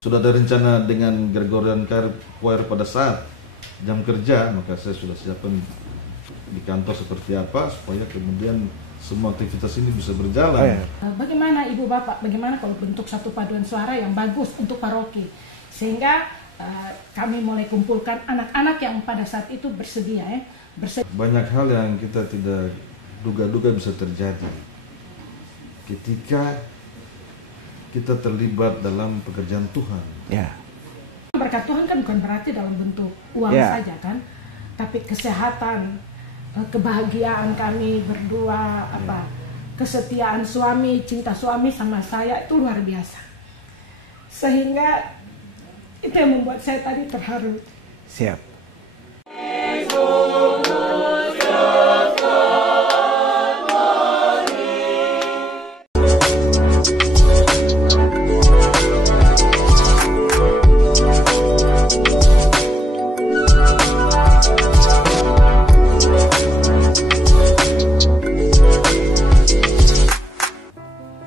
Sudah ada rencana dengan Gregorian Choir pada saat jam kerja, maka saya sudah siapkan di kantor seperti apa supaya kemudian semua aktivitas ini bisa berjalan. Bagaimana Ibu Bapak, bagaimana kalau bentuk satu paduan suara yang bagus untuk paroki, sehingga kami mulai kumpulkan anak-anak yang pada saat itu bersedia Banyak hal yang kita tidak duga-duga bisa terjadi ketika kita terlibat dalam pekerjaan Tuhan. Berkat Tuhan kan bukan berarti dalam bentuk uang saja kan, tapi kesehatan, kebahagiaan kami berdua, kesetiaan suami, cinta suami sama saya itu luar biasa. Sehingga itu yang membuat saya tadi terharu. Siap.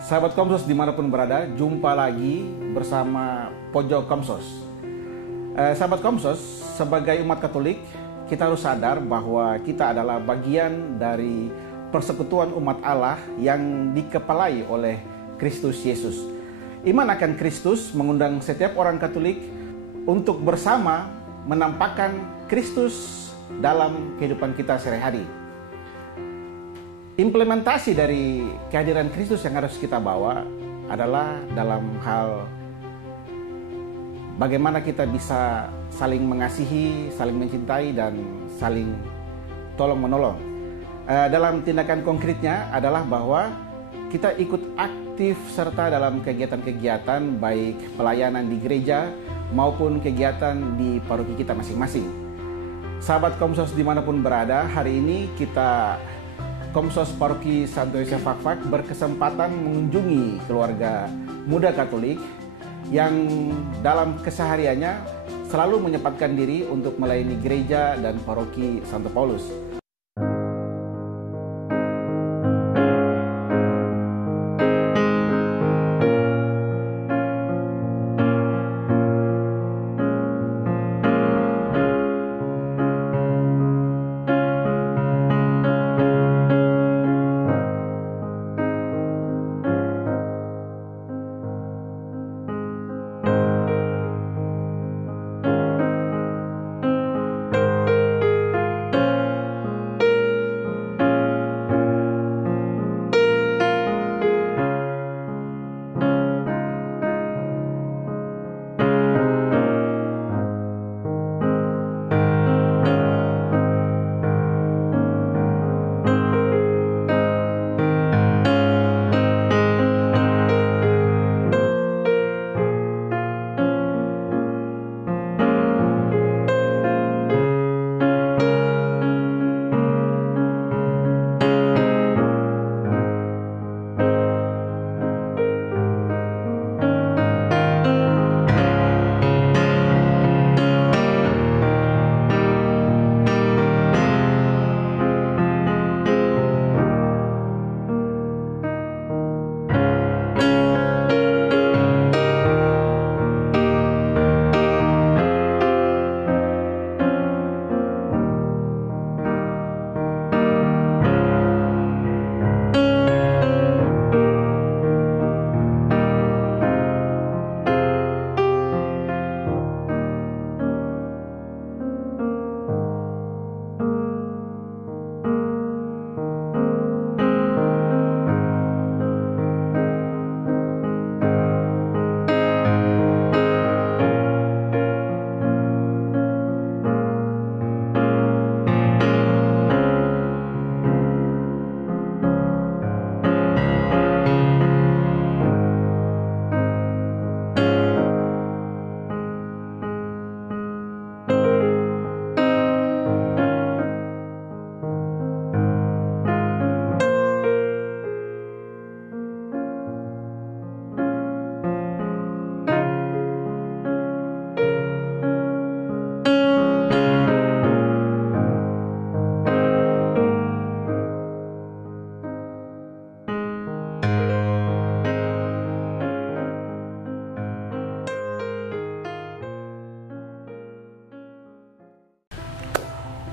Sahabat Komsos dimanapun berada, jumpa lagi bersama Pojok Komsos. Sahabat Komsos, sebagai umat Katolik, kita harus sadar bahwa kita adalah bagian dari persekutuan umat Allah yang dikepalai oleh Kristus Yesus. Iman akan Kristus mengundang setiap orang Katolik untuk bersama menampakkan Kristus dalam kehidupan kita sehari-hari. Implementasi dari kehadiran Kristus yang harus kita bawa adalah dalam hal bagaimana kita bisa saling mengasihi, saling mencintai, dan saling tolong-menolong. Dalam tindakan konkretnya adalah bahwa kita ikut aktif serta dalam kegiatan-kegiatan baik pelayanan di gereja maupun kegiatan di paroki kita masing-masing. Sahabat Komsos dimanapun berada, hari ini kita Komsos Paroki Santo Yosef Fakfak berkesempatan mengunjungi keluarga muda Katolik yang dalam kesehariannya selalu menyempatkan diri untuk melayani gereja dan paroki Santo Paulus.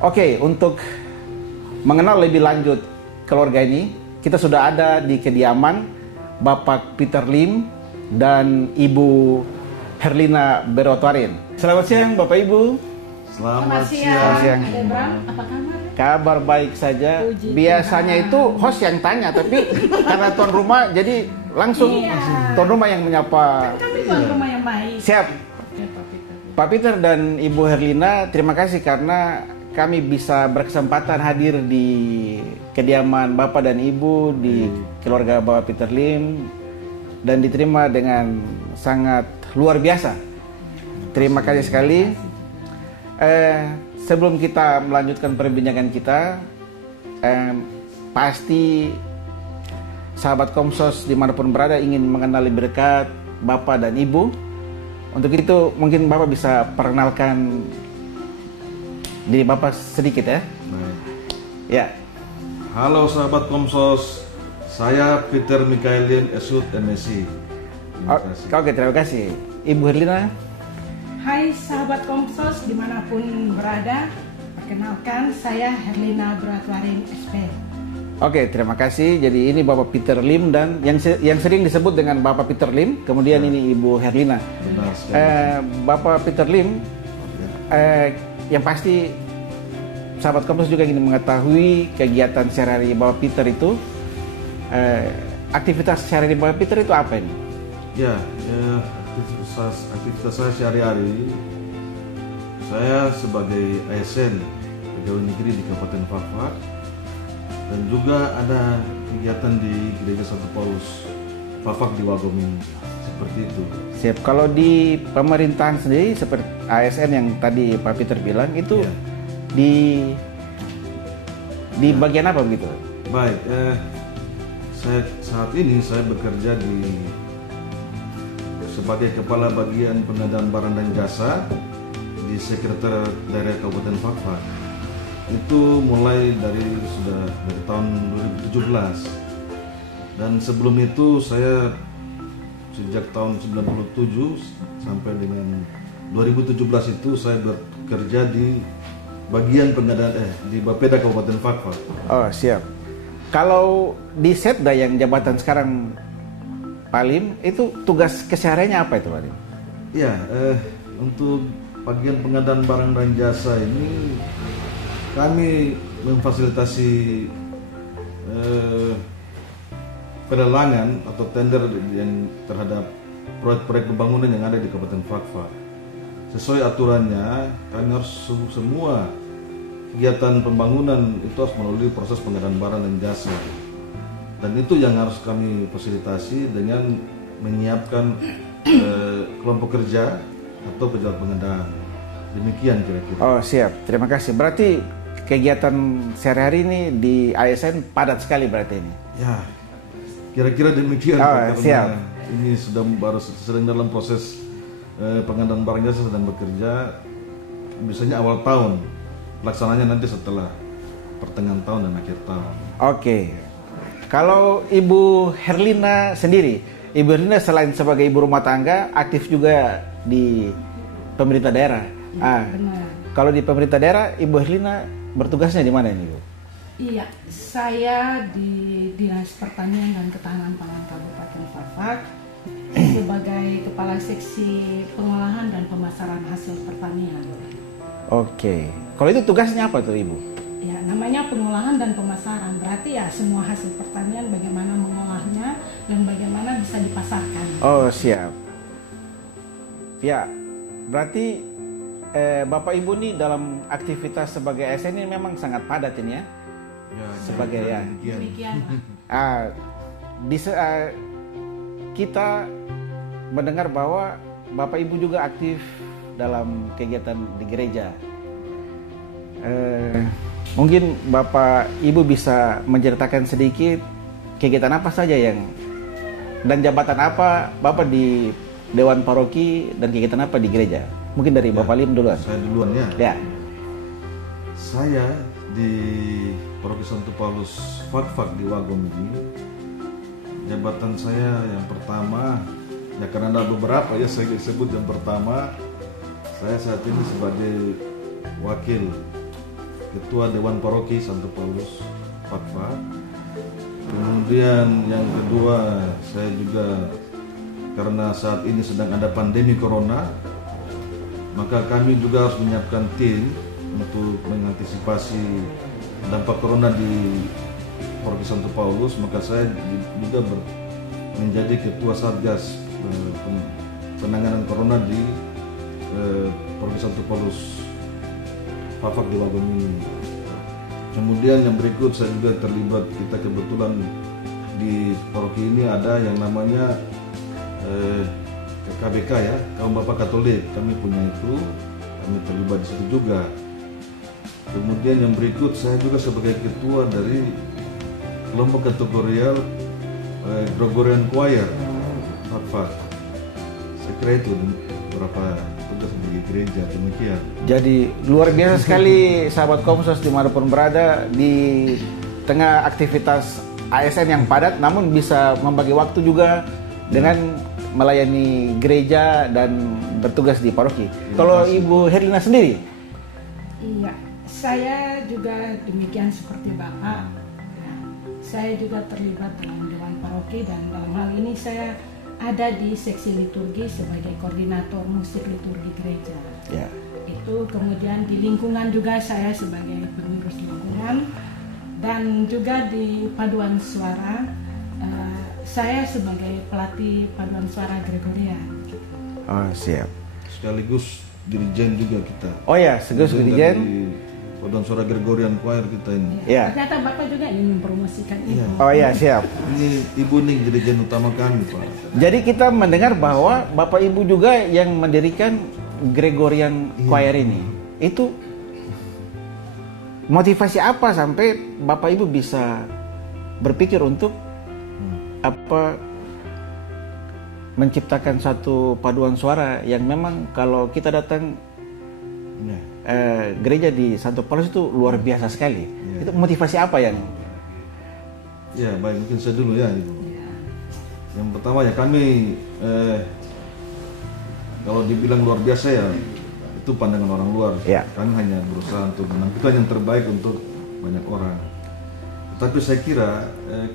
Oke, untuk mengenal lebih lanjut keluarga ini, kita sudah ada di kediaman Bapak Peter Lim dan Ibu Herlina Berotwarin. Selamat siang Bapak Ibu. Selamat siang. siang. Ada Bram, apa kabar? Kabar baik saja. Puji Biasanya Tuhan. itu host yang tanya, tapi karena tuan rumah jadi langsung Iya. tuan rumah yang menyapa. Kami tuan rumah yang baik. Siap. Oke, Pak Peter. Pak Peter dan Ibu Herlina, terima kasih karena kami bisa berkesempatan hadir di kediaman Bapak dan Ibu di keluarga Bapak Peter Lim dan diterima dengan sangat luar biasa. Terima kasih sekali. Sebelum kita melanjutkan perbincangan kita, pasti sahabat Komsos dimanapun berada ingin mengenal lebih dekat Bapak dan Ibu. Untuk itu mungkin Bapak bisa perkenalkan diri Bapak sedikit ya. Baik. Ya. Halo sahabat Komsos, saya Peter Mikaelin Esut MSc. Terima kasih. Oke, terima kasih. Ibu Herlina. Hai sahabat Komsos dimanapun berada, perkenalkan saya Herlina Berotwarin SP. Oke, terima kasih. Jadi ini Bapak Peter Lim dan yang sering disebut dengan Bapak Peter Lim. Kemudian ini Ibu Herlina. Benar sekali. Bapak Peter Lim, yang pasti sahabat Kompas juga ingin mengetahui kegiatan sehari-hari Bapak Peter itu. Aktivitas sehari-hari Bapak Peter itu apa ini? Ya, aktivitas saya sehari-hari, saya sebagai ASN pegawai negeri di Kabupaten Fafak, dan juga ada kegiatan di Gereja Santo Paulus Fafak di Wagoming, seperti itu. Siap. Kalau di pemerintahan sendiri seperti ASN yang tadi Pak Peter bilang itu Ya. di bagian apa begitu? Baik, saat ini saya bekerja sebagai Kepala Bagian Pengadaan Barang dan Jasa di Sekretariat Daerah Kabupaten Fafak. Itu mulai dari tahun 2017. Dan sebelum itu saya sejak tahun 97 sampai dengan 2017 itu saya bekerja di bagian pengadaan di Bapeda Kabupaten Fafak. Oh, siap. Kalau di Setda yang jabatan sekarang Pak Lim, itu tugas kesehariannya apa itu Pak Lim? Ya, untuk bagian pengadaan barang dan jasa ini kami memfasilitasi pelelangan atau tender yang terhadap proyek-proyek pembangunan yang ada di Kabupaten Fafak. Sesuai aturannya, kami harus semua kegiatan pembangunan itu harus melalui proses pengadaan barang dan jasa. Dan itu yang harus kami fasilitasi dengan menyiapkan kelompok kerja atau pejabat pengadaan. Demikian kira-kira. Oh, siap. Terima kasih. Berarti kegiatan sehari-hari ini di ASN padat sekali berarti ini. Ya, kira-kira demikian. Oh, karena siap. ini sedang dalam proses pengadaan barang jasa, sedang bekerja. Biasanya awal tahun, pelaksananya nanti setelah pertengahan tahun dan akhir tahun. Oke. Kalau Ibu Herlina sendiri, Ibu Herlina selain sebagai ibu rumah tangga, aktif juga di pemerintah daerah. Benar. Kalau di pemerintah daerah, Ibu Herlina bertugasnya di mana ini, Bu? Iya, saya di Dinas Pertanian dan Ketahanan Pangan Kabupaten Fafak sebagai Kepala Seksi Pengolahan dan Pemasaran Hasil Pertanian. Oke. Kalau itu tugasnya apa tuh, Ibu? Ya, namanya pengolahan dan pemasaran. Berarti ya semua hasil pertanian bagaimana mengolahnya dan bagaimana bisa dipasarkan. Oh, siap. Ya, berarti Bapak Ibu nih dalam aktivitas sebagai ASN ini memang sangat padat ini ya. Ya, Sebagai ya. demikian. Demikian, Pak. Kita mendengar bahwa Bapak Ibu juga aktif dalam kegiatan di gereja. Mungkin Bapak Ibu bisa menceritakan sedikit kegiatan apa saja dan jabatan apa Bapak di Dewan Paroki dan kegiatan apa di gereja. Mungkin dari Bapak Lim duluan. Saya duluan ya. Ya. Saya di Paroki Santo Paulus Fafak di Wagom ini, jabatan saya yang pertama, ya karena ada beberapa ya saya sebut yang pertama, saya saat ini sebagai wakil Ketua Dewan Paroki Santo Paulus Fakfa. Kemudian yang kedua, saya juga karena saat ini sedang ada pandemi corona, maka kami juga harus menyiapkan tim untuk mengantisipasi dampak corona di Paroki Santo Paulus. Maka saya juga menjadi ketua Satgas penanganan corona di Paroki Santo Paulus Fakfa di Wagon ini. Kemudian yang berikut, saya juga terlibat, kita kebetulan di paroki ini ada yang namanya KBK ya, Kaum Bapak Katolik, kami punya itu, kami terlibat di situ juga. Kemudian yang berikut, saya juga sebagai ketua dari kelompok kategorial Gregorian Choir Fakfa. Saya kira itu beberapa tugas di gereja, demikian. Jadi luar biasa sekali sahabat Komsos dimanapun berada, di tengah aktivitas ASN yang padat, namun bisa membagi waktu juga dengan melayani gereja dan bertugas di paroki. Kalau Ibu Herlina sendiri? Iya, saya juga demikian seperti Bapak. Saya juga terlibat dalam Dewan Paroki, dan dalam hal ini saya ada di seksi liturgi sebagai koordinator musik liturgi gereja. Ya. Itu kemudian di lingkungan juga saya sebagai pengurus lingkungan, dan juga di paduan suara saya sebagai pelatih paduan suara Gregorian. Oh, siap. Sekaligus dirijen juga kita. Oh ya, sekaligus dirijen. Paduan suara Gregorian Choir kita ini. Ya. Ternyata Bapak juga ingin mempromosikan itu. Oh ya, siap. Ini Ibu nih dirijen utama kami, Pak. Jadi kita mendengar bahwa Bapak Ibu juga yang mendirikan Gregorian Choir ini. Itu motivasi apa sampai Bapak Ibu bisa berpikir untuk menciptakan satu paduan suara yang memang kalau kita datang gereja di Santo Paulus itu luar biasa sekali. Itu motivasi apa yang? Ya, baik, mungkin saya dulu ya, Ibu. Yang pertama ya, kami kalau dibilang luar biasa ya itu pandangan orang luar. Kami hanya berusaha untuk menampilkan yang terbaik untuk banyak orang. Tetapi saya kira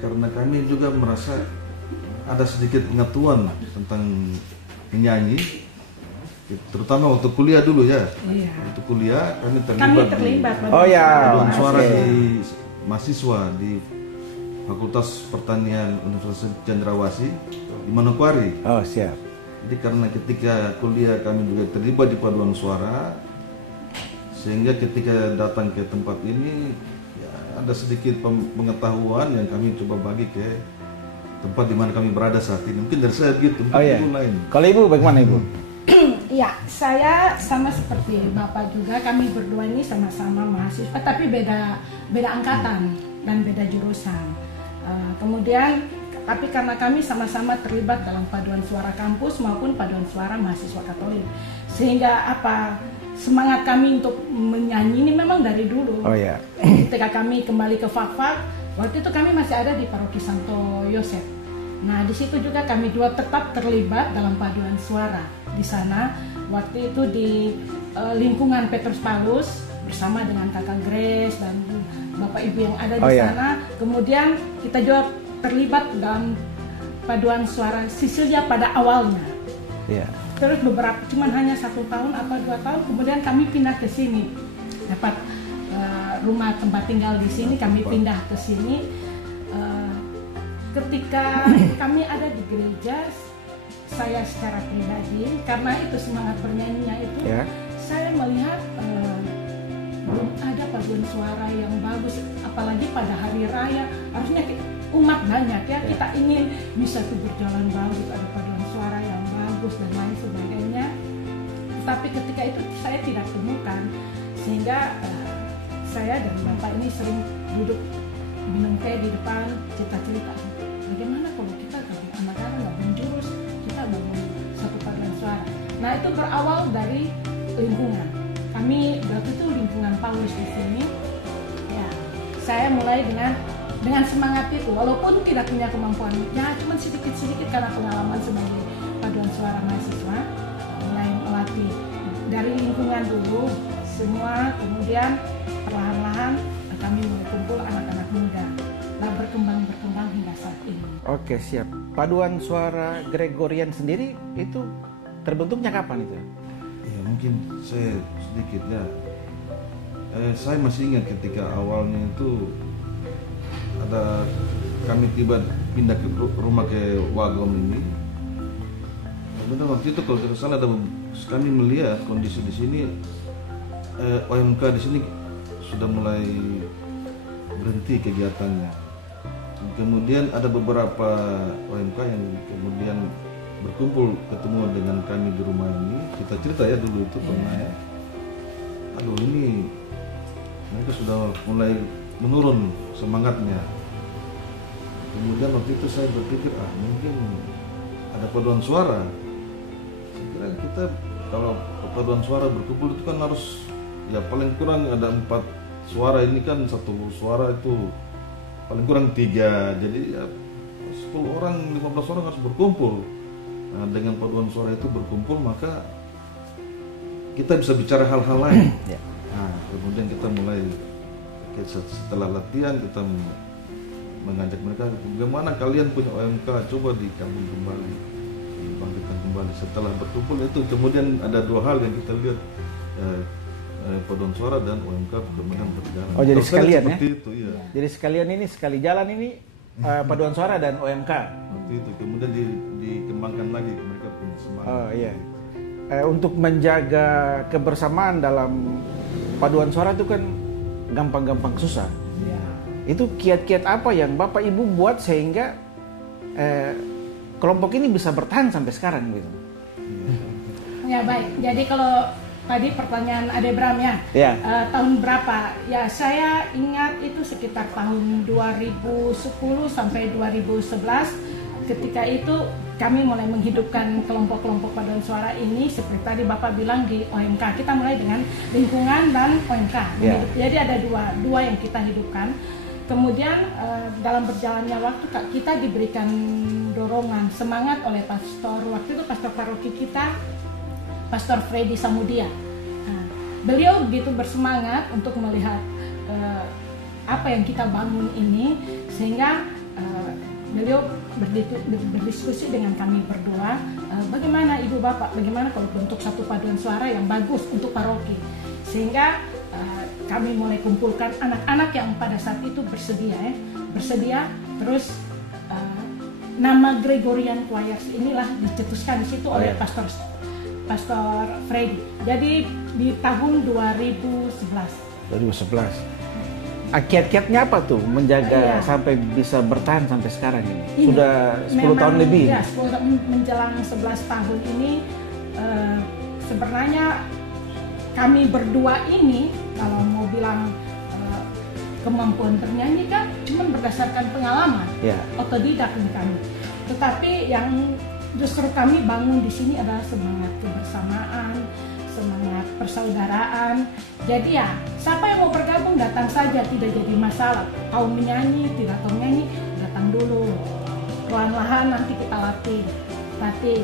karena kami juga merasa ada sedikit pengetahuan tentang menyanyi, terutama waktu kuliah dulu ya. Waktu kuliah kami terlibat di paduan suara di mahasiswa di Fakultas Pertanian Universitas Cendrawasih di Manokwari. Oh, siap. Jadi karena ketika kuliah kami juga terlibat di paduan suara, sehingga ketika datang ke tempat ini ya, ada sedikit pengetahuan yang kami coba bagi ke tempat di mana kami berada saat ini. Mungkin dari saya begitu, mungkin lain. Kalau Ibu bagaimana, Ibu? Ya, saya sama seperti Bapak juga, kami berdua ini sama-sama mahasiswa, tapi beda angkatan dan beda jurusan. Kemudian, tapi karena kami sama-sama terlibat dalam paduan suara kampus maupun paduan suara mahasiswa Katolik, sehingga semangat kami untuk menyanyi ini memang dari dulu. Ketika kami kembali ke Fakfa, waktu itu kami masih ada di Paroki Santo Yosef. Nah, di situ juga kami dua tetap terlibat dalam paduan suara. Di sana, waktu itu di lingkungan Petrus Paulus bersama dengan Kakak Grace dan Bapak Ibu yang ada di sana. Kemudian kita juga terlibat dalam paduan suara Sisilia pada awalnya. Terus beberapa, cuman hanya 1 tahun atau 2 tahun, kemudian kami pindah ke sini. Dapat rumah tempat tinggal di sini, kami pindah ke sini. Ketika kami ada di gereja, saya secara pribadi, karena itu semangat bernyanyinya itu, saya melihat belum ada paduan suara yang bagus, apalagi pada hari raya. Harusnya umat banyak ya, kita ingin bisa tuh berjalan bagus, ada paduan suara yang bagus dan lain sebagainya. Tapi ketika itu saya tidak temukan, sehingga saya dan Bapak ini sering duduk minum teh di depan, cerita-cerita. Bagaimana kalau kita gabung anak-anak, gabung jurus, kita bangun satu paduan suara. Nah, itu berawal dari lingkungan. Kami waktu itu lingkungan Paulus di sini. Ya, saya mulai dengan semangat itu, walaupun tidak punya kemampuan, ya cuma sedikit-sedikit karena pengalaman sebagai paduan suara mahasiswa, mulai melatih dari lingkungan dulu semua, kemudian perlahan-lahan kami mulai kumpul anak-anak muda. Nah, berkembang hingga saat ini. Oke, siap. Paduan suara Gregorian sendiri itu terbentuknya kapan itu? Ya mungkin saya sedikit ya. Saya masih ingat ketika awalnya itu ada kami pindah ke rumah ke Wagom ini. Benar waktu itu kalau tidak salah kami melihat kondisi di sini OMK di sini sudah mulai berhenti kegiatannya. Kemudian ada beberapa OMK yang kemudian berkumpul ketemu dengan kami di rumah ini. Kita cerita ya dulu itu pernah ya. Aduh ini mereka sudah mulai menurun semangatnya. Kemudian waktu itu saya berpikir mungkin ada paduan suara. Saya kira kita kalau paduan suara berkumpul itu kan harus ya paling kurang ada 4 suara, ini kan satu suara itu paling kurang 3, jadi ya 10 orang, 15 orang harus berkumpul. Nah, dengan paduan suara itu berkumpul maka kita bisa bicara hal-hal lain. Nah, kemudian kita mulai setelah latihan kita mengajak mereka, bagaimana kalian punya OMK, coba dikambung kembali, dibangkitkan kembali. Setelah berkumpul itu kemudian ada 2 hal yang kita lihat, paduan suara dan OMK kemudian berjalan. Oh, jadi sekalian ya? Itu, iya. Jadi sekalian ini, sekali jalan ini paduan suara dan OMK. Seperti itu, kemudian dikembangkan lagi, mereka punya semangat. Oh iya. Untuk menjaga kebersamaan dalam paduan suara itu kan gampang-gampang susah. Ya. Itu kiat-kiat apa yang Bapak Ibu buat sehingga kelompok ini bisa bertahan sampai sekarang gitu? Ya baik, jadi kalau tadi pertanyaan Ade Bram ya, tahun berapa? Ya saya ingat itu sekitar tahun 2010 sampai 2011. Ketika itu kami mulai menghidupkan kelompok-kelompok paduan suara ini seperti tadi Bapak bilang di OMK. Kita mulai dengan lingkungan dan OMK. Jadi ada dua yang kita hidupkan. Kemudian dalam berjalannya waktu kita diberikan dorongan, semangat oleh pastor. Waktu itu pastor paroki kita, Pastor Freddy Samudia. Nah, beliau begitu bersemangat untuk melihat apa yang kita bangun ini, sehingga beliau berdiskusi dengan kami berdua, bagaimana Ibu Bapak, bagaimana kalau bentuk satu paduan suara yang bagus untuk paroki, sehingga kami mulai kumpulkan anak-anak yang pada saat itu bersedia, terus nama Gregorian Choirs inilah dicetuskan di situ oleh Pastor Freddy. Jadi di tahun 2011. Kiat-kiatnya apa tuh menjaga sampai bisa bertahan sampai sekarang ini? Sudah 10 tahun lebih. Ya, 10 tahun menjelang 11 tahun ini sebenarnya kami berdua ini kalau mau bilang kemampuan bernyanyi kan cuma berdasarkan pengalaman, otodidak kami. Tetapi yang justru kami bangun di sini adalah semangat kebersamaan, semangat persaudaraan. Jadi ya, siapa yang mau bergabung datang saja, tidak jadi masalah. Tahu menyanyi, tidak tahu menyanyi, datang dulu. Perlahan-lahan nanti kita latih.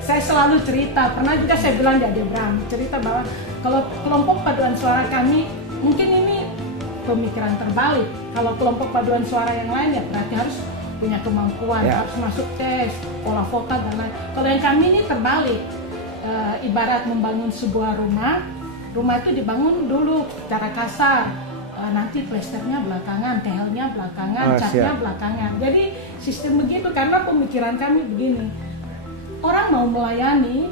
Saya selalu cerita, pernah juga saya bilang di Ade Bram, cerita bahwa kalau kelompok paduan suara kami, mungkin ini pemikiran terbalik. Kalau kelompok paduan suara yang lain ya berarti harus punya kemampuan, harus masuk tes, pola vokal dan lain. Kalau yang kami ini terbalik, ibarat membangun sebuah rumah itu dibangun dulu secara kasar, nanti plasternya belakangan, tehelnya belakangan, catnya belakangan. Jadi sistem begitu karena pemikiran kami begini, orang mau melayani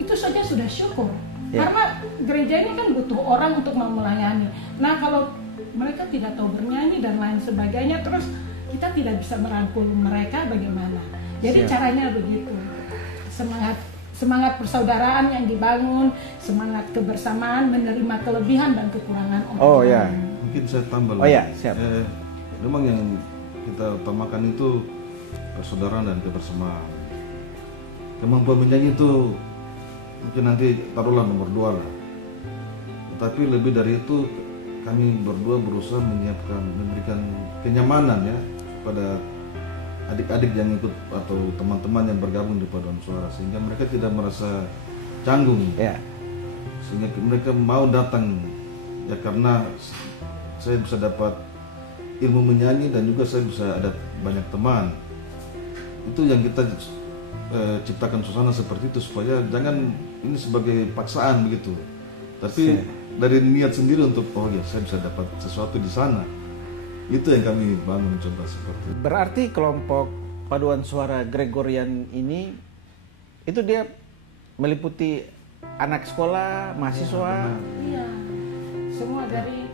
itu saja sudah syukur, karena gereja ini kan butuh orang untuk mau melayani. Nah kalau mereka tidak tahu bernyanyi dan lain sebagainya, terus kita tidak bisa merangkul mereka bagaimana. Jadi caranya begitu, semangat persaudaraan yang dibangun, semangat kebersamaan, menerima kelebihan dan kekurangan orang. Mungkin saya tambah memang yang kita utamakan itu persaudaraan dan kebersamaan. Kemampuan menyanyi itu mungkin nanti taruhlah nomor 2 lah. Tetapi lebih dari itu kami berdua berusaha memberikan kenyamanan ya pada adik-adik yang ikut atau teman-teman yang bergabung di paduan suara, sehingga mereka tidak merasa canggung, sehingga mereka mau datang ya karena saya bisa dapat ilmu menyanyi dan juga saya bisa ada banyak teman. Itu yang kita ciptakan suasana seperti itu supaya jangan ini sebagai paksaan begitu, tapi dari niat sendiri untuk oh ya saya bisa dapat sesuatu di sana. Itu yang kami bangun coba seperti itu. Berarti kelompok paduan suara Gregorian ini itu dia meliputi anak sekolah, mahasiswa. Iya, semua dari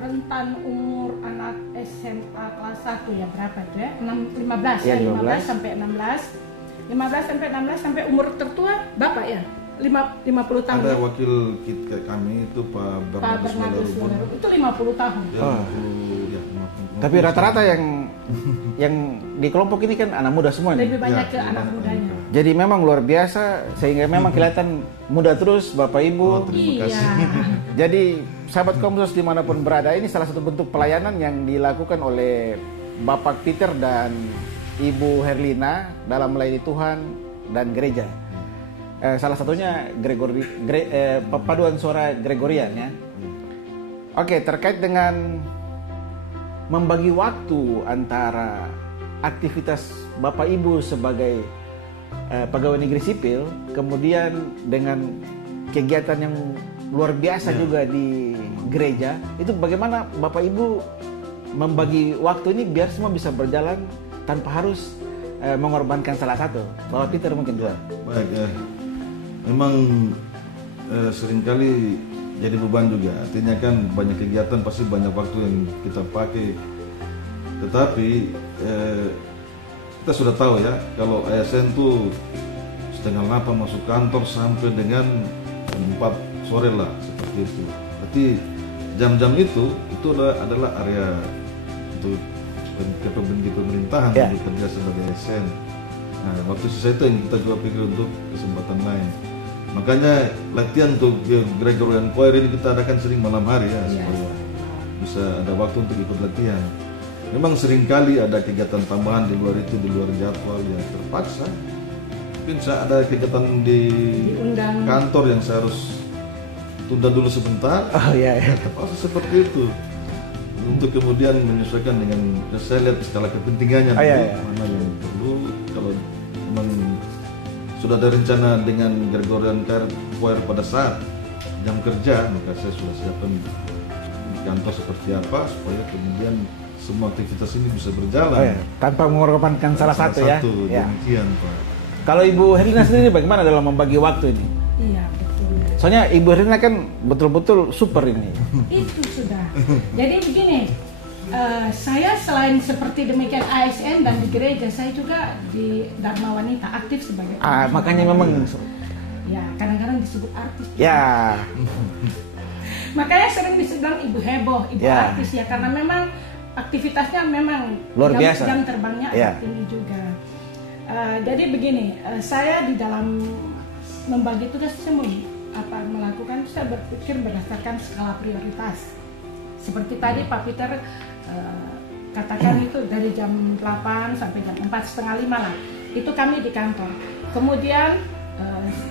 rentan umur anak SMA kelas 1 ya berapa itu ya? 15 Ya, 15 sampai 16. 15 sampai 16 sampai umur tertua Bapak ya? 50 tahun. Ada Ya? wakil kita kami itu Pak Bernardus Walerubon. Itu 50 tahun. Ya, Oh. 50, ya, 50. Tapi rata-rata yang di kelompok ini kan anak muda semua nih. Lebih banyak Ya, ke anak banyak mudanya. Jadi memang luar biasa sehingga memang kelihatan muda terus Bapak Ibu. Oh, terima Iya. kasih. Jadi sahabat Komsos dimanapun berada, ini salah satu bentuk pelayanan yang dilakukan oleh Bapak Peter dan Ibu Herlina dalam melayani Tuhan dan gereja. Salah satunya paduan suara Gregorian ya. Oke, terkait dengan membagi waktu antara aktivitas Bapak Ibu sebagai pegawai negeri sipil, kemudian dengan kegiatan yang luar biasa juga di gereja, itu bagaimana Bapak Ibu membagi waktu ini biar semua bisa berjalan tanpa harus mengorbankan salah satu? Bapak Peter mungkin dulu. Baik, memang seringkali jadi beban juga. Artinya kan banyak kegiatan pasti banyak waktu yang kita pakai. Tetapi kita sudah tahu ya kalau ASN tuh 7:30 masuk kantor sampai dengan 4 sore lah seperti itu. Berarti jam-jam itu adalah area untuk di pemerintahan untuk kerja sebagai ASN. Nah, waktu sisa itu yang kita juga pikir untuk kesempatan lain. Makanya latihan untuk Gregorian Choir ini kita adakan sering malam hari ya, supaya bisa ada waktu untuk ikut latihan. Memang seringkali ada kegiatan tambahan di luar itu, di luar jadwal yang terpaksa. Mungkin saya ada kegiatan di kantor yang saya harus tunda dulu sebentar. Oh iya. Terpaksa seperti itu. Untuk kemudian menyesuaikan dengan saya lihat skala kepentingannya mana yang perlu. Kalau memang sudah ada rencana dengan Gregorian Choir pada saat jam kerja, maka saya sudah siapkan di kantor seperti apa supaya kemudian semua aktivitas ini bisa berjalan tanpa mengorbankan salah satu ya. Demikian Pak. Kalau Ibu Herlina sendiri bagaimana dalam membagi waktu ini? Iya betul. Soalnya Ibu Herlina kan betul-betul super ini. Itu sudah. Jadi begini, saya selain seperti demikian ASN dan di gereja, saya juga di Dharma Wanita aktif sebagai makanya memang ya kadang-kadang disebut artis. Ya. Makanya sering disebut ibu heboh, ibu artis ya karena memang aktivitasnya memang luar biasa. Jam terbangnya agak tinggi juga. Jadi begini, saya di dalam membagi tugas semua melakukan, saya berpikir berdasarkan skala prioritas. Seperti tadi Pak Peter katakan itu dari jam 8 sampai jam 4:30 lah. Itu kami di kantor. Kemudian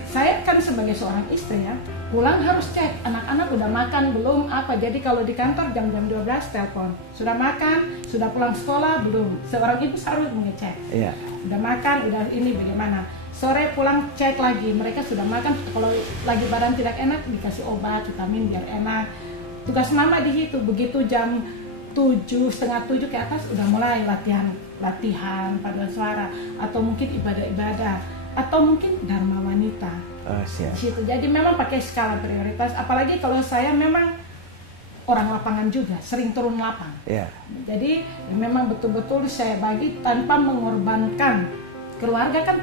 saya kan sebagai seorang istri ya, pulang harus cek anak-anak udah makan belum apa. Jadi kalau di kantor jam-jam 12 telepon, sudah makan, sudah pulang sekolah belum. Seorang ibu harus mengecek. Iya. Udah makan, udah ini bagaimana. Sore pulang cek lagi, mereka sudah makan. Kalau lagi badan tidak enak dikasih obat, vitamin biar enak. Tugas mama di situ, begitu jam 7, setengah 7 ke atas udah mulai latihan paduan suara atau mungkin ibadah-ibadah atau mungkin Dharma Wanita. Situ. Jadi memang pakai skala prioritas. Apalagi kalau saya memang orang lapangan juga, sering turun lapang. Jadi memang betul-betul saya bagi tanpa mengorbankan keluarga kan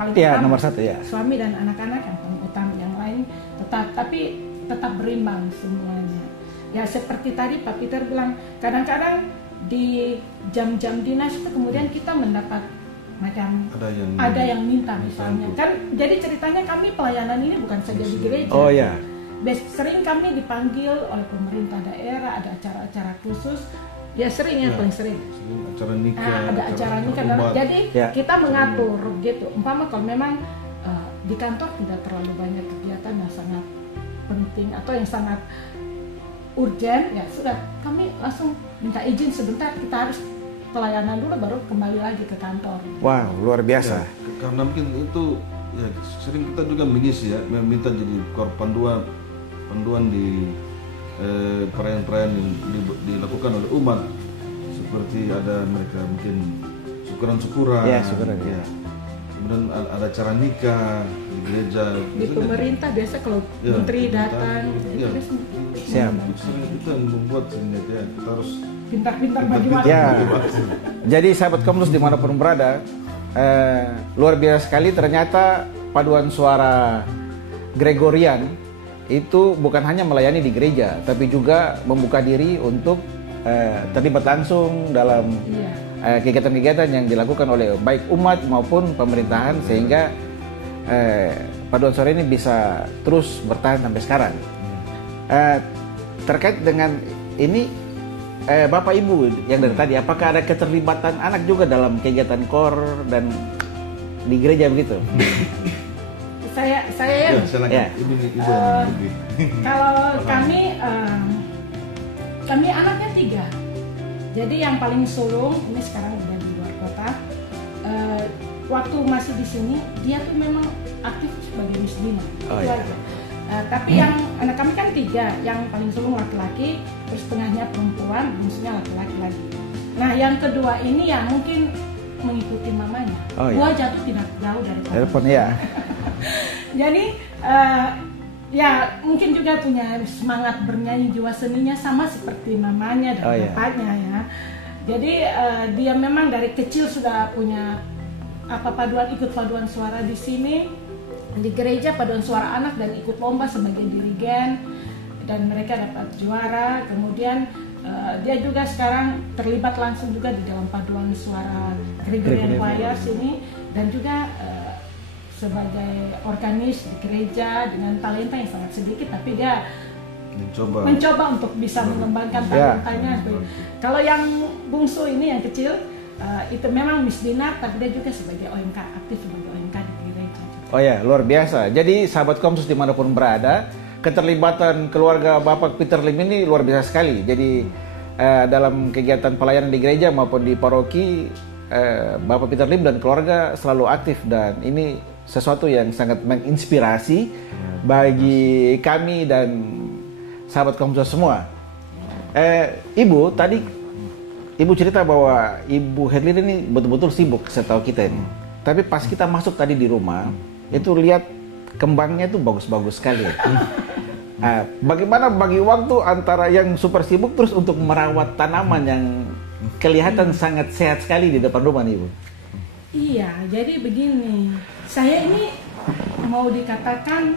paling utama. Nomor 1 ya. Suami dan anak-anak yang paling utama, yang lain tetap berimbang semuanya. Ya seperti tadi Pak Peter bilang, kadang-kadang di jam-jam dinas itu kemudian kita mendapat macam ada yang minta misalnya kan. Jadi ceritanya kami pelayanan ini bukan saja di gereja. Oh ya. Sering kami dipanggil oleh pemerintah daerah, ada acara-acara khusus. Ya sering ya, paling sering. Acara nikah. Ada acara nikah. Jadi kita mengatur gitu. Umpama kalau memang di kantor tidak terlalu banyak kegiatan yang sangat penting atau yang sangat urgent, ya sudah kami langsung minta izin sebentar, kita harus pelayanan dulu baru kembali lagi ke kantor. Wow, luar biasa. Ya, karena mungkin itu ya sering kita juga mengisi ya, meminta jadi panduan di perayaan-perayaan yang dilakukan oleh umat, seperti ada mereka mungkin syukuran-syukuran. Ya, syukuran. Ya. Kemudian ada acara nikah di gereja. Di pemerintah biasa kalau ya, menteri datang, ya, siap. Itu yang membuat sebenarnya ya, kita harus pintar-pintar bagi waktu. Ya. Jadi sahabat Komnus dimanapun berada, luar biasa sekali ternyata paduan suara Gregorian itu bukan hanya melayani di gereja, tapi juga membuka diri untuk terlibat langsung dalam kegiatan-kegiatan yang dilakukan oleh baik umat maupun pemerintahan, sehingga paduan suara ini bisa terus bertahan sampai sekarang. Terkait dengan ini, Bapak Ibu yang dari tadi, apakah ada keterlibatan anak juga dalam kegiatan KOR dan di gereja begitu? Saya ya. Ya. Kalau kami anaknya 3. Jadi yang paling sulung ini sekarang udah di luar kota. Waktu masih di sini dia tuh memang aktif sebagai misbina. Tapi yang anak kami kan 3, yang paling sulung laki-laki, terus tengahnya perempuan, bungsunya laki-laki lagi. Nah yang kedua ini ya mungkin mengikuti mamanya. Gua jatuh tidak jauh dari telepon ya. Jadi ya mungkin juga punya semangat bernyanyi, jiwa seninya sama seperti mamanya dan bapaknya ya. Jadi dia memang dari kecil sudah punya ikut paduan suara di sini. Di gereja paduan suara anak dan ikut lomba sebagai dirigen dan mereka dapat juara. Kemudian dia juga sekarang terlibat langsung juga di dalam paduan suara Gregorian Choirs ini, dan juga sebagai organis di gereja dengan talenta yang sangat sedikit, tapi dia mencoba untuk bisa mengembangkan talentanya. Kalau yang bungsu ini yang kecil itu memang misbina, tapi dia juga sebagai OMK, aktif sebagai OMK di gereja. Oh ya, luar biasa. Jadi sahabat Komsus dimanapun berada, keterlibatan keluarga Bapak Peter Lim ini luar biasa sekali. Jadi dalam kegiatan pelayanan di gereja maupun di paroki, Bapak Peter Lim dan keluarga selalu aktif, dan ini sesuatu yang sangat menginspirasi bagi kami dan sahabat Komsus semua. Ibu, tadi Ibu cerita bahwa Ibu Herlin ini betul-betul sibuk setahu kita ini. Tapi pas kita masuk tadi di rumah, itu lihat kembangnya itu bagus-bagus sekali. Bagaimana bagi waktu antara yang super sibuk terus untuk merawat tanaman yang kelihatan sangat sehat sekali di depan rumah nih, Ibu? Iya, jadi begini, saya ini mau dikatakan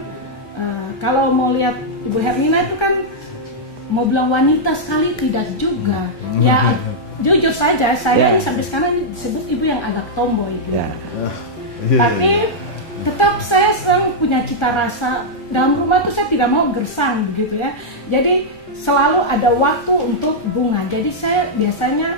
kalau mau lihat Ibu Herlina itu kan mau bilang wanita sekali, tidak juga. Ya jujur saja, saya ini sampai sekarang disebut ibu yang agak tomboy gitu. Tapi tetap saya selalu punya cita rasa dalam rumah itu, saya tidak mau gersang gitu ya. Jadi selalu ada waktu untuk bunga. Jadi saya biasanya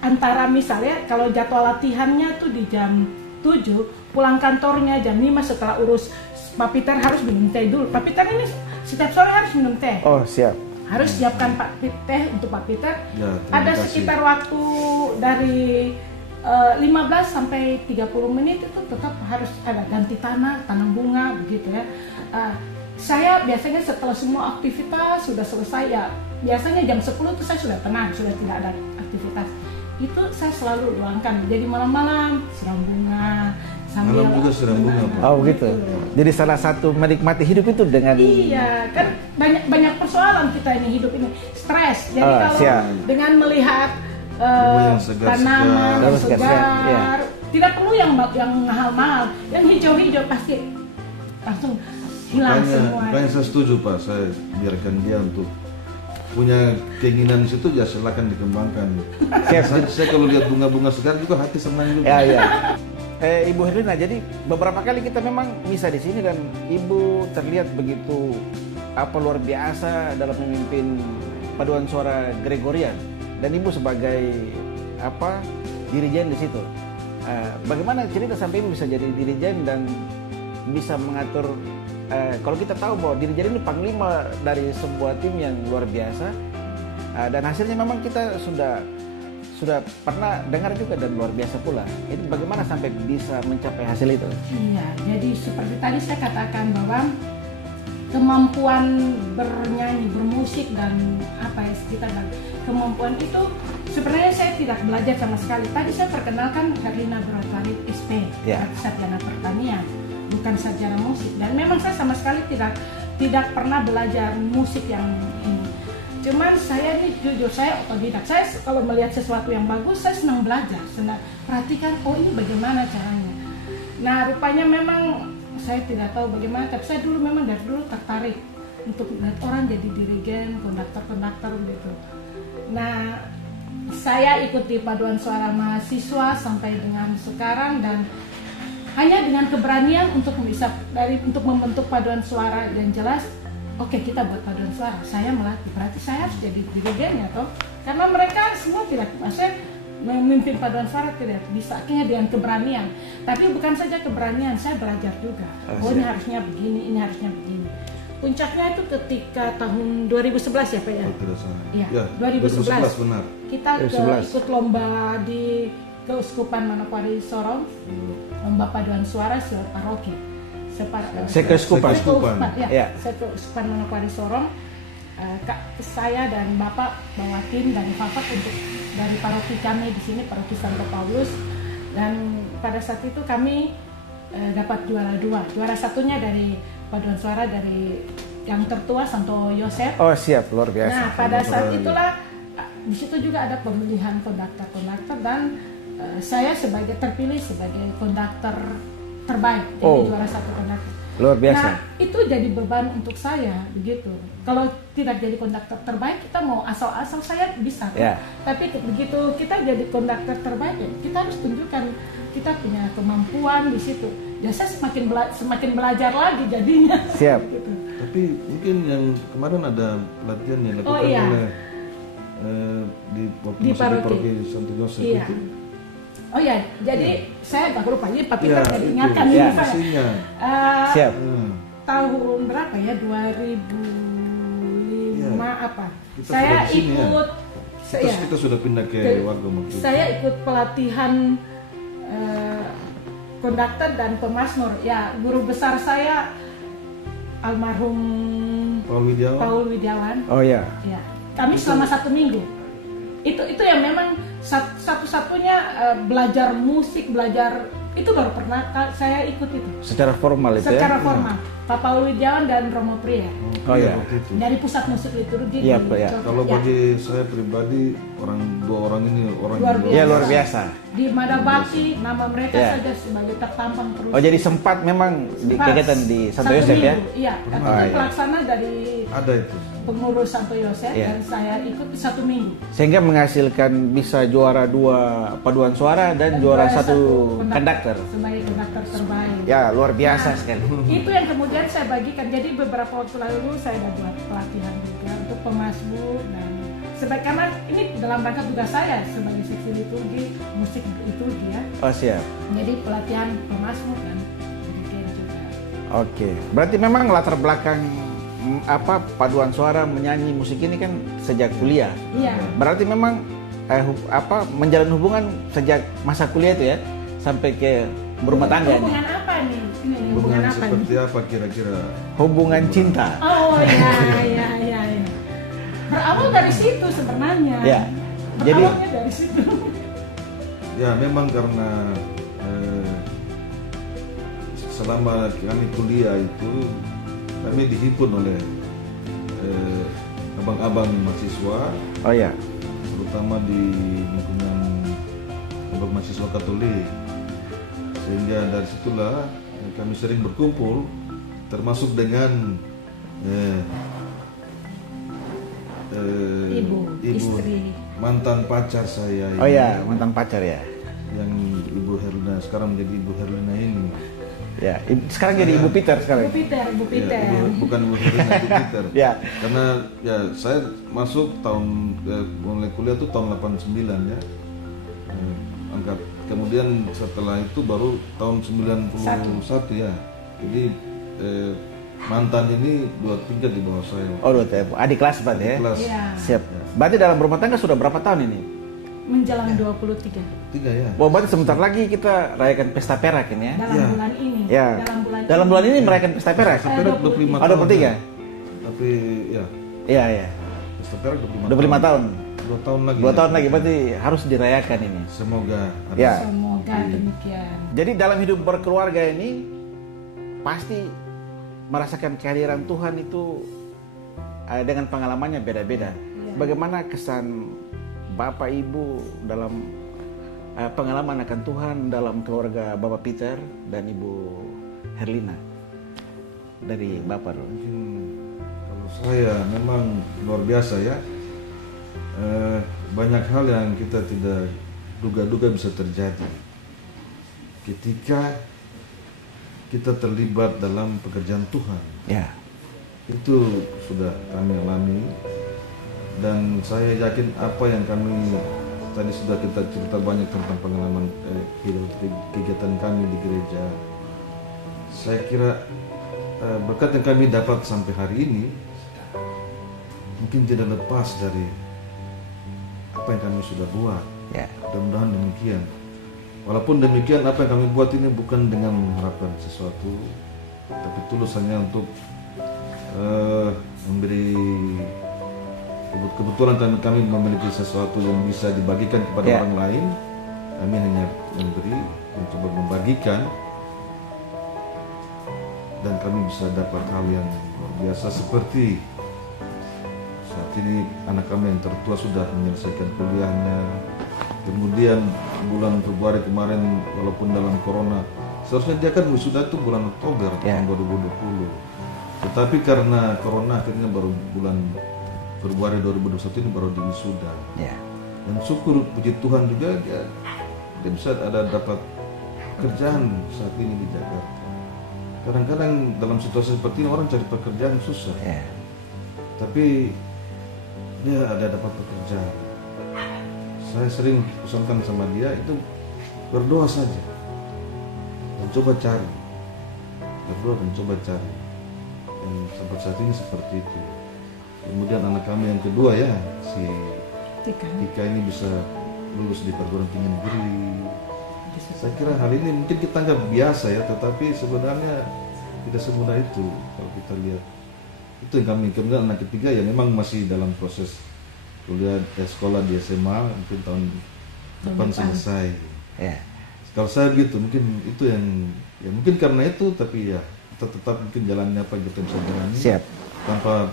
antara misalnya kalau jadwal latihannya tuh di jam 7, pulang kantornya jam 5 setelah urus Pak Peter harus minum teh dulu. Pak Peter ini setiap sore harus minum teh. Oh, siap. Harus siapkan teh untuk Pak Peter. Ya, ada sekitar waktu dari 15 sampai 30 menit itu tetap harus ada ganti tanam bunga begitu ya. Saya biasanya setelah semua aktivitas sudah selesai ya, biasanya jam 10 itu saya sudah tenang, sudah tidak ada aktivitas. Itu saya selalu luangkan. Jadi malam-malam siram bunga sambil malam juga siram bunga. Oh gitu. Jadi salah satu menikmati hidup itu dengan kan banyak persoalan kita ini hidup ini, stres. Jadi kalau dengan melihat tanaman yang segar, tidak perlu yang mahal-mahal, yang hijau-hijau pasti langsung hilang semua. Makanya saya setuju Pak, saya biarkan dia untuk punya keinginan di situ, ya silakan dikembangkan. Saya kalau lihat bunga-bunga segar juga hati senang juga. Ibu Herlina, jadi beberapa kali kita memang bisa di sini dan Ibu terlihat begitu luar biasa dalam memimpin paduan suara Gregorian, dan Ibu sebagai dirijen di situ. Bagaimana cerita sampai Ibu bisa jadi dirijen dan bisa mengatur kalau kita tahu bahwa Diri Jari ini panglima dari sebuah tim yang luar biasa, dan hasilnya memang kita sudah pernah dengar juga dan luar biasa pula. Itu bagaimana sampai bisa mencapai hasil itu? Iya, jadi seperti tadi saya katakan bahwa kemampuan bernyanyi, bermusik dan apa ya sekitar dan kemampuan itu sebenarnya saya tidak belajar sama sekali. Tadi saya perkenalkan Herlina Broadfarid SP, sarjana pertanian, bukan sarjana musik. Dan memang saya sama sekali tidak pernah belajar musik yang ini. Cuman saya ini jujur saya otodidak. Saya kalau melihat sesuatu yang bagus saya senang belajar, senang perhatikan. Oh ini bagaimana caranya. Nah rupanya memang saya tidak tahu bagaimana, tapi saya dulu memang dari dulu tertarik untuk melihat orang jadi dirigen, konduktor gitu. Nah, saya ikuti paduan suara mahasiswa sampai dengan sekarang dan hanya dengan keberanian untuk untuk membentuk paduan suara yang jelas. Oke, kita buat paduan suara. Saya melatih, berarti saya harus jadi dirigen ya toh. Karena mereka semua tidak, maksudnya memimpin paduan suara tidak bisa, akhirnya dengan keberanian. Tapi bukan saja keberanian, saya belajar juga. Oh ini harusnya begini, ini harusnya begini. Puncaknya itu ketika tahun 2011 ya Pak ya? Iya, 2011 benar. Kita ikut lomba di Keuskupan Manokwari Sorong, lomba paduan suara separoki. Keuskupan Manokwari Sorong. Saya dan Bapak bawa tim dari Fafak untuk dari paroki kami di sini, paroki Santo Paulus, dan pada saat itu kami dapat juara 2. Juara satunya dari paduan suara dari yang tertua Santo Yosef. Oh siap, luar biasa. Nah pada saat itulah di situ juga ada pemilihan konduktor dan saya terpilih sebagai konduktor terbaik, jadi juara 1 konduktor. Luar biasa. Nah, itu jadi beban untuk saya begitu. Kalau tidak jadi konduktor terbaik, kita mau asal-asal saya bisa. Kan? Tapi begitu kita jadi konduktor terbaik, kita harus tunjukkan kita punya kemampuan di situ. Ya saya semakin belajar lagi jadinya. Siap. Gitu. Tapi mungkin yang kemarin ada pelatihan yang dilakukan oleh di paroki Santo Yosef itu. Oh ya, jadi saya agak lupa ini Pak Peter jadi ingatkan ini saya. Siap. Tahun berapa ya? 2005 apa? Saya ikut. Kita sudah pindah ke Wagom. Saya ikut pelatihan konduktor dan pemazmur. Ya, guru besar saya almarhum Paul Widiawan. Oh ya. Ya, kami selama 1 minggu. Itu yang memang satu-satunya belajar musik, belajar itu baru pernah saya ikut itu. Secara formal itu Secara formal. Pak Paul Widiawan dan Romo Pria. Oh iya. Dari Pusat Musik Liturgi. Iya, di Kalau bagi saya pribadi dua orang ini luar biasa. Di Madabaki nama mereka saja sebagai tertampang terus. Oh jadi sempat memang kegiatan di Santo Yosef ya? Iya. Itu pelaksana dari ada itu pengurus Santo Yosef dan saya ikut 1 minggu. Sehingga menghasilkan bisa juara 2 paduan suara dan juara 1 konduktor. Sebagai konduktor terbaik. Ya luar biasa sekali. Itu yang kemudian saya bagikan. Jadi beberapa waktu lalu saya sudah buat pelatihan juga untuk pemazmur dan karena ini dalam rangka tugas saya sebagai seksi liturgi, musik liturgi ya. Oh siap. Jadi pelatihan pemazmur dan dirigen juga. Oke. Berarti memang latar belakang paduan suara menyanyi musik ini kan sejak kuliah. Iya. Berarti memang menjalin hubungan sejak masa kuliah itu ya sampai ke berumah tangga. Hubungan apa nih? Hubungan seperti apa kira-kira? Hubungan cinta. Oh iya. Berawal dari situ sebenarnya. Ya. Berawalnya dari situ. Ya memang karena selama kami kuliah itu kami dihimpun oleh abang-abang mahasiswa. Oh ya. Terutama di lingkungan abang mahasiswa Katolik. Sehingga dari situlah kami sering berkumpul, termasuk dengan ibu istri mantan pacar saya. Oh ya, mantan pacar ya. Yang Ibu Herlina sekarang menjadi Ibu Herlina ini. Ya, sekarang jadi Ibu Peter sekarang. Ibu Peter. Ya, bukan Ibu Herlina, Ibu Peter. Ya. Karena ya saya masuk mulai kuliah tuh tahun 89 ya. Angkat. Kemudian setelah itu baru tahun 91 ya. Jadi mantan ini 2 tingkat di bawah saya. Oh, adik kelas berarti ya? Kelas. Iya. Siap. Berarti dalam rumah tangga sudah berapa tahun ini? Menjelang 23 3 ya. Oh, berarti sebentar lagi kita rayakan pesta perak ini ya? dalam Iya. bulan ini. Ya. Dalam bulan ini merayakan pesta perak? Pesta perak 25 Oh, 23? Tapi ya, Iya, iya. pesta perak 25 tahun. 2 tahun lagi. 2 tahun lagi berarti harus dirayakan ini. Semoga ada. Ya. Semoga demikian. Jadi dalam hidup berkeluarga ini pasti merasakan kehadiran Tuhan itu dengan pengalamannya beda-beda. Bagaimana kesan Bapak Ibu dalam pengalaman akan Tuhan dalam keluarga Bapak Peter dan Ibu Herlina? Dari Bapak dulu. Kalau saya memang luar biasa ya. Banyak hal yang kita tidak duga-duga bisa terjadi ketika kita terlibat dalam pekerjaan Tuhan. Ya. Itu sudah kami alami, dan saya yakin apa yang kami tadi sudah kita cerita banyak tentang pengalaman kegiatan kami di gereja. Saya kira berkat yang kami dapat sampai hari ini mungkin tidak lepas dari apa yang kami sudah buat. Ya. Mudah-mudahan demikian. Walaupun demikian, apa yang kami buat ini bukan dengan mengharapkan sesuatu, tapi tulus hanya untuk memberi kebetulan kami memiliki sesuatu yang bisa dibagikan kepada orang lain. Kami hanya memberi, mencoba membagikan, dan kami bisa dapat hal yang luar biasa seperti saat ini anak kami yang tertua sudah menyelesaikan kuliahnya. Kemudian bulan Februari kemarin, walaupun dalam corona, seharusnya dia kan wisuda itu bulan Oktober tahun 2020. Tetapi karena corona akhirnya baru bulan Februari 2021 ini baru diwisuda. Dan syukur puji Tuhan juga dia bisa dapat kerjaan saat ini di Jakarta. Kadang-kadang dalam situasi seperti ini orang cari pekerjaan susah. Tapi dia dapat pekerjaan. Saya sering pesankan sama dia itu berdoa saja dan coba cari, berdoa dan coba cari. Dan sampai saat ini seperti itu. Kemudian anak kami yang kedua ya, si Tika ini bisa lulus di perguruan tinggi negeri. Saya kira hal ini mungkin kita anggap biasa ya, tetapi sebenarnya tidak semudah itu kalau kita lihat. Itu yang kami. Kemudian anak ketiga ya memang masih dalam proses kuliah sekolah di SMA, mungkin tahun depan selesai. Kalau saya gitu, mungkin itu yang ya mungkin karena itu, tapi ya kita tetap mungkin jalannya apa kita bisa jalani tanpa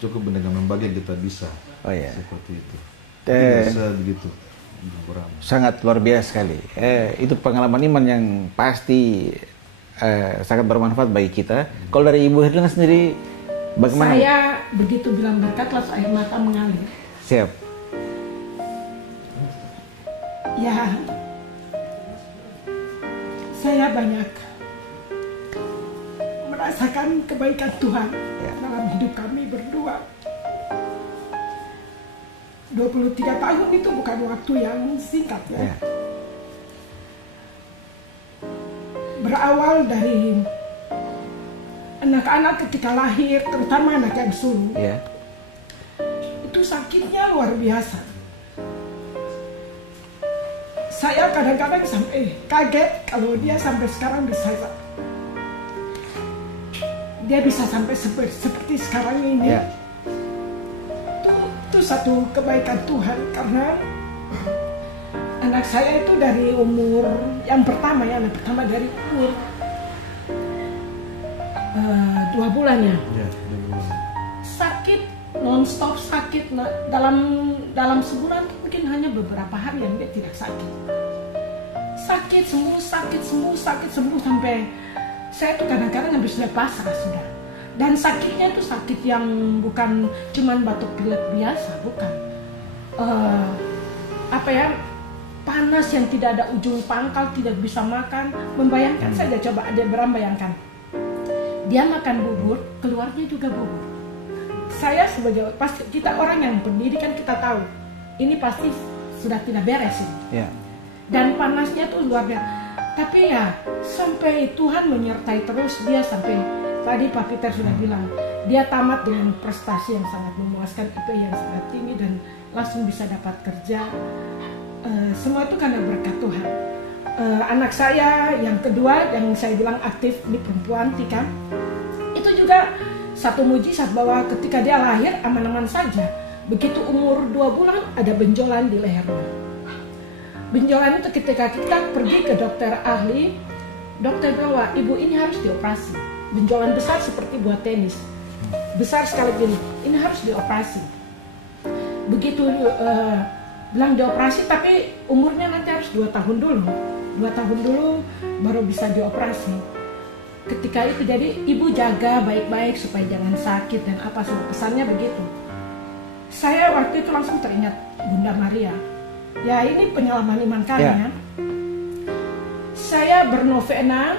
cukup dengan membagi yang kita bisa. Seperti itu. Biasa begitu. Sangat luar biasa sekali. Itu pengalaman iman yang pasti sangat bermanfaat bagi kita. Kalau dari Ibu Herlina sendiri, bagaimana? Saya begitu bilang berkat, langsung air mata mengalir. Siap. Ya, saya banyak merasakan kebaikan Tuhan dalam hidup kami berdua. 23 tahun itu bukan waktu yang singkat ya. Berawal dari anak-anak ketika lahir, terutama anak yang sulung, itu sakitnya luar biasa. Saya kadang-kadang sampai kaget kalau dia sampai sekarang bisa sampai seperti sekarang ini. Itu satu kebaikan Tuhan, karena anak saya itu dari umur yang pertama ya, anak pertama dari umur 2 bulan ya. Sakit non-stop, sakit dalam sebulan mungkin hanya beberapa hari yang dia tidak sakit. Sakit sembuh sampai saya tuh kadang-kadang habis sudah pasrah sudah. Dan sakitnya itu sakit yang bukan cuman batuk pilek biasa, bukan. Panas yang tidak ada ujung pangkal, tidak bisa makan. Membayangkan saja, coba ada bayangkan. Dia makan bubur, keluarnya juga bubur. Saya sebagai kita orang yang pendidikan, kita tahu ini pasti sudah tidak beres ini. Dan panasnya tuh luar biasa. Tapi ya sampai Tuhan menyertai terus dia, sampai tadi Pak Peter sudah bilang dia tamat dengan prestasi yang sangat memuaskan, IP yang sangat tinggi dan langsung bisa dapat kerja. Semua itu karena berkat Tuhan. Anak saya yang kedua yang saya bilang aktif di perempuan, Tika, itu juga satu mujizat bahwa ketika dia lahir aman-aman saja. Begitu umur 2 bulan ada benjolan di lehernya. Benjolan itu ketika kita pergi ke dokter ahli, dokter bilang, wah, ibu ini harus dioperasi. Benjolan besar seperti buat tenis, besar sekali gini, ini harus dioperasi. Begitu bilang dioperasi, tapi umurnya nanti harus 2 tahun dulu. 2 tahun dulu baru bisa dioperasi. Ketika itu jadi ibu jaga baik-baik supaya jangan sakit dan apa semua, pesannya begitu. Saya waktu itu langsung teringat Bunda Maria. Ya ini penyelaman iman kami ya. Saya bernovena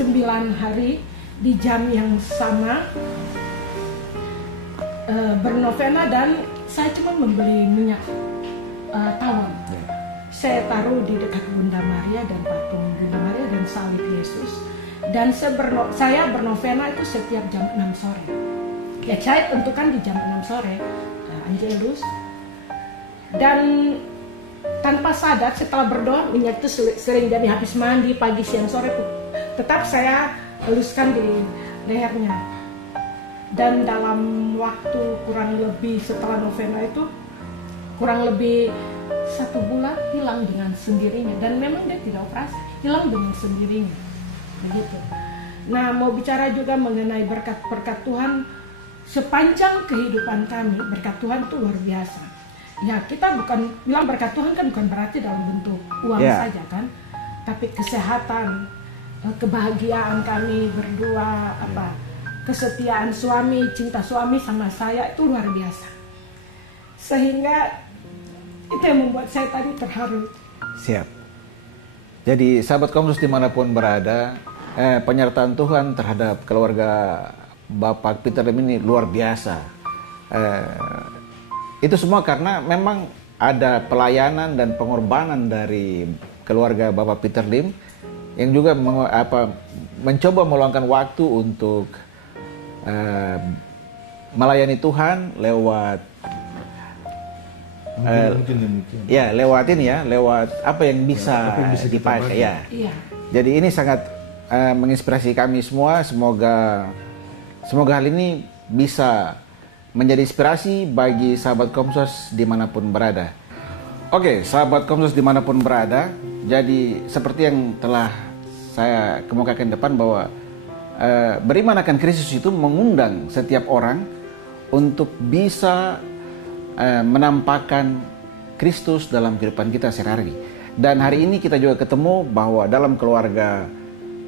9 hari di jam yang sama, bernovena, dan saya cuma membeli minyak tawon. Saya taruh di dekat Bunda Maria dan patung Bunda Maria dan salib Yesus. Dan saya bernovena itu setiap jam 6 sore. Ya saya tentukan di jam 6 sore Angelus. Dan tanpa sadar setelah berdoa, minyak itu sering jadi habis mandi pagi siang sore tuh. Tetap saya haluskan di lehernya. Dan dalam waktu kurang lebih setelah novena itu kurang lebih 1 bulan hilang dengan sendirinya. Dan memang dia tidak operasi, hilang dengan sendirinya. Begitu. Nah, mau bicara juga mengenai berkat-berkat Tuhan sepanjang kehidupan kami. Berkat Tuhan itu luar biasa. Ya, kita bukan bilang berkat Tuhan kan bukan berarti dalam bentuk uang saja kan, tapi kesehatan, kebahagiaan kami berdua, kesetiaan suami, cinta suami sama saya itu luar biasa. Sehingga itu yang membuat saya tadi terharu. Siap. Jadi sahabat Komsus dimanapun berada, penyertaan Tuhan terhadap keluarga Bapak Peter Lim ini luar biasa. Itu semua karena memang ada pelayanan dan pengorbanan dari keluarga Bapak Peter Lim yang juga mencoba meluangkan waktu untuk melayani Tuhan lewat lewat apa yang bisa dipakai ya. Jadi ini sangat menginspirasi kami semua. Semoga hal ini bisa menjadi inspirasi bagi sahabat Komsos dimanapun berada. Oke, sahabat Komsos dimanapun berada, jadi seperti yang telah saya kemukakan depan bahwa beriman akan Kristus itu mengundang setiap orang untuk bisa menampakkan Kristus dalam kehidupan kita sehari-hari. Dan hari ini kita juga ketemu bahwa dalam keluarga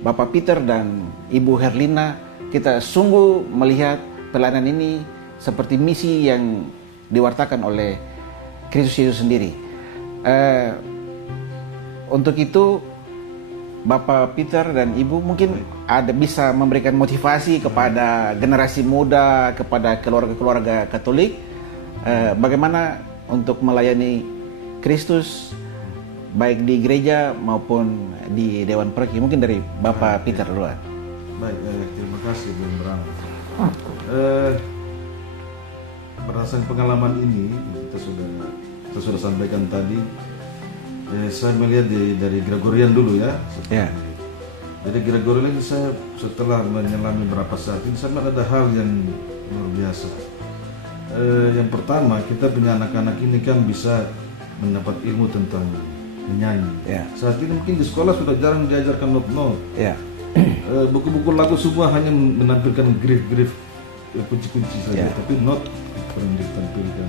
Bapak Peter dan Ibu Herlina, kita sungguh melihat pelayanan ini seperti misi yang diwartakan oleh Kristus Yesus sendiri. Untuk itu Bapak Peter dan Ibu mungkin bisa memberikan motivasi kepada generasi muda, kepada keluarga-keluarga Katolik, bagaimana untuk melayani Kristus baik di gereja maupun di Dewan Perki. Mungkin dari Bapak Peter duluan. Baik, terima kasih Bung Bram. Berdasarkan pengalaman ini kita sudah sampaikan tadi. Saya melihat dari Gregorian dulu ya. Jadi Gregorian ini saya setelah menyelami beberapa saat ini saya melihat ada hal yang luar biasa. Yang pertama, kita punya anak-anak ini kan bisa mendapat ilmu tentang menyanyi. Saat ini mungkin di sekolah sudah jarang diajarkan not-not. Buku-buku lagu semua hanya menampilkan grif-grif, kunci-kunci saja, tapi not yang ditampilkan.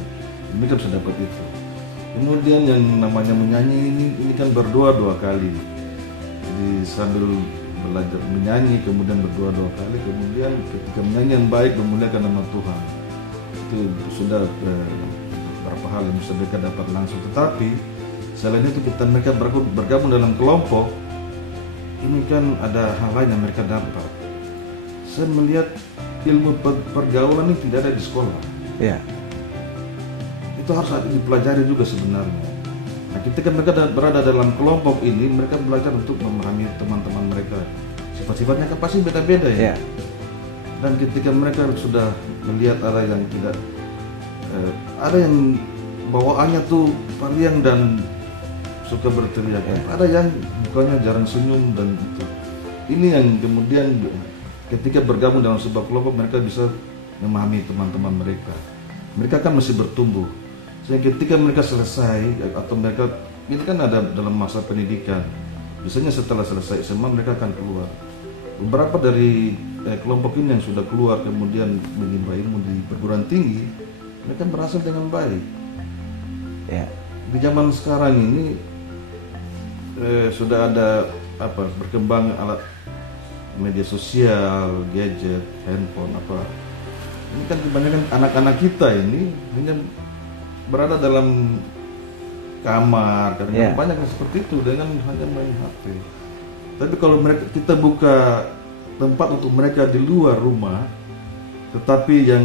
Mereka bisa dapat itu. Kemudian yang namanya menyanyi ini kan berdoa 2 kali. Jadi sambil belajar menyanyi, kemudian berdoa 2 kali, kemudian ketika menyanyi yang baik memuliakan nama Tuhan. Itu sudah beberapa hal yang bisa mereka dapat langsung. Tetapi selain itu mereka bergabung dalam kelompok, ini kan ada hal lain yang mereka dapat. Saya melihat ilmu pergaulan ini tidak ada di sekolah. Itu harus dipelajari juga sebenarnya. Nah, ketika mereka berada dalam kelompok ini, mereka belajar untuk memahami teman-teman mereka. Sifat-sifatnya kan pasti beda-beda ya. Dan ketika mereka sudah melihat ada yang tidak, ada yang bawaannya tuh pariang dan suka berteriak, ada yang mukanya jarang senyum dan itu. Ini yang kemudian ketika bergabung dalam sebuah kelompok mereka bisa memahami teman-teman mereka. Mereka kan masih bertumbuh. Sehingga ketika mereka selesai atau mereka ini kan ada dalam masa pendidikan. Biasanya setelah selesai SMA mereka akan keluar. Beberapa dari kelompok ini yang sudah keluar kemudian menimba ilmu di perguruan tinggi, mereka berhasil dengan baik. Di zaman sekarang ini sudah ada berkembang alat media sosial, gadget, handphone apa. Ini kan kebanyakan anak-anak kita ini hanya berada dalam kamar karena banyak yang seperti itu dengan hanya main HP. Tapi kalau kita buka tempat untuk mereka di luar rumah, tetapi yang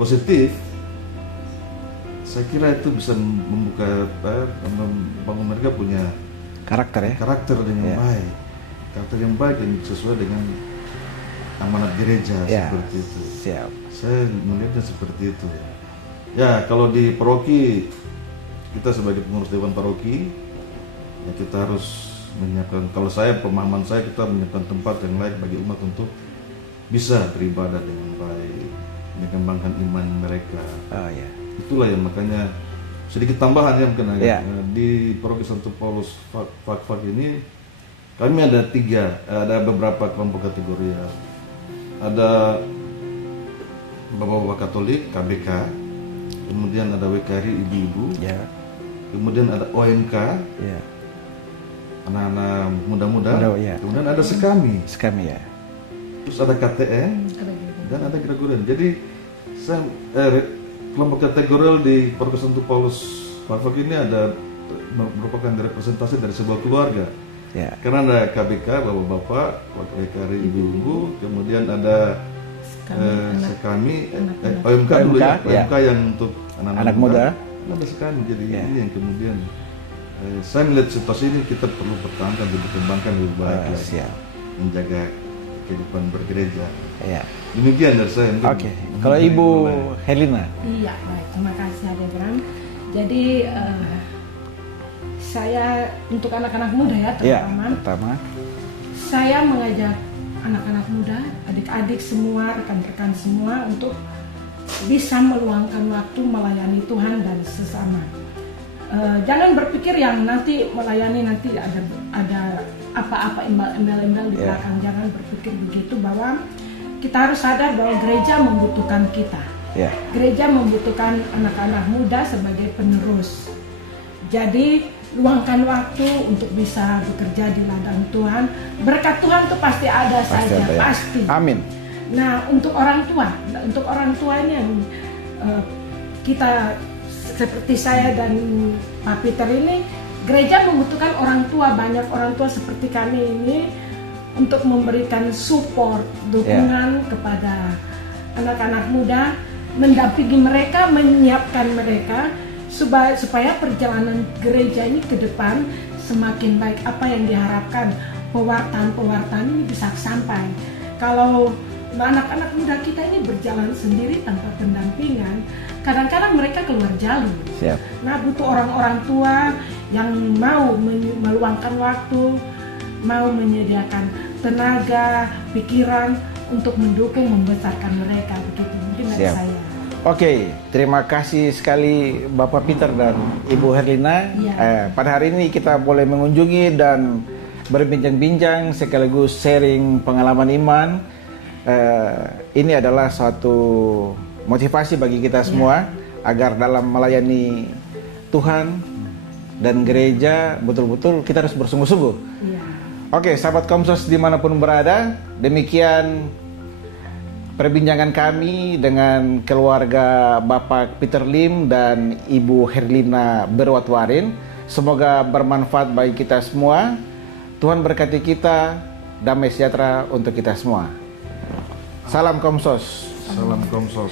positif, saya kira itu bisa membangun mereka punya karakter dengan baik, karakter yang baik yang sesuai dengan amanat gereja seperti itu. Saya melihatnya seperti itu. Ya, kalau di paroki kita sebagai pengurus dewan paroki, ya kita harus menyiapkan. Kalau pemahaman saya kita menyiapkan tempat yang layak bagi umat untuk bisa beribadah dengan baik, mengembangkan iman mereka. Itulah yang makanya sedikit tambahan ya mungkin di paroki Santo Paulus Fak-Fak ini kami ada beberapa kelompok kategori ya. Ada Bapak-bapak Katolik KBK, kemudian ada WKRI ibu-ibu, kemudian ada OMK, anak-anak muda-muda, kemudian ada Sekami, terus ada KTN, dan ada Gregorian. Jadi kelompok kategorial di Paroki Santo Paulus Fak-Fak ini merupakan representasi dari sebuah keluarga. Karena ada KBK, bapak-bapak, WKRI ibu-ibu, kemudian ada Sekami, OMK dulu ya, OMK yang untuk anak muda, ada Sekami. Jadi ini yang kemudian saya melihat situasi ini kita perlu pertahankan dan dikembangkan lebih baik menjaga kehidupan bergereja. Demikian dari saya. Kalau Ibu Herlina? Iya, baik. Terima kasih Adegram. Jadi saya untuk anak-anak muda ya terutama, saya mengajak anak-anak muda, adik-adik semua, rekan-rekan semua untuk bisa meluangkan waktu melayani Tuhan dan sesama. Jangan berpikir yang nanti melayani nanti ada apa-apa embel-embel di belakang. Jangan berpikir begitu, bahwa kita harus sadar bahwa gereja membutuhkan kita. Gereja membutuhkan anak-anak muda sebagai penerus. Jadi luangkan waktu untuk bisa bekerja di ladang Tuhan. Berkat Tuhan itu pasti ada saja, pasti. Amin. Nah, untuk orang tuanya kita seperti saya dan Pak Peter ini, gereja membutuhkan orang tua, banyak orang tua seperti kami ini untuk memberikan support, dukungan kepada anak-anak muda, mendampingi mereka, menyiapkan mereka supaya perjalanan gereja ini ke depan semakin baik. Apa yang diharapkan, pewartaan ini bisa sampai. Kalau anak-anak muda kita ini berjalan sendiri tanpa pendampingan, kadang-kadang mereka keluar jalur. Nah, butuh orang-orang tua yang mau meluangkan waktu, mau menyediakan tenaga, pikiran untuk mendukung, membesarkan mereka. Begitu mungkin dari saya. Terima kasih sekali Bapak Peter dan Ibu Herlina. Pada hari ini kita boleh mengunjungi dan berbincang-bincang sekaligus sharing pengalaman iman. Ini adalah suatu motivasi bagi kita semua agar dalam melayani Tuhan dan gereja betul-betul kita harus bersungguh-sungguh. Sahabat Komsos dimanapun berada, demikian perbincangan kami dengan keluarga Bapak Peter Lim dan Ibu Herlina Berwatwarin. Semoga bermanfaat bagi kita semua. Tuhan berkati kita, damai sejahtera untuk kita semua. Salam Komsos. Salam Komsos.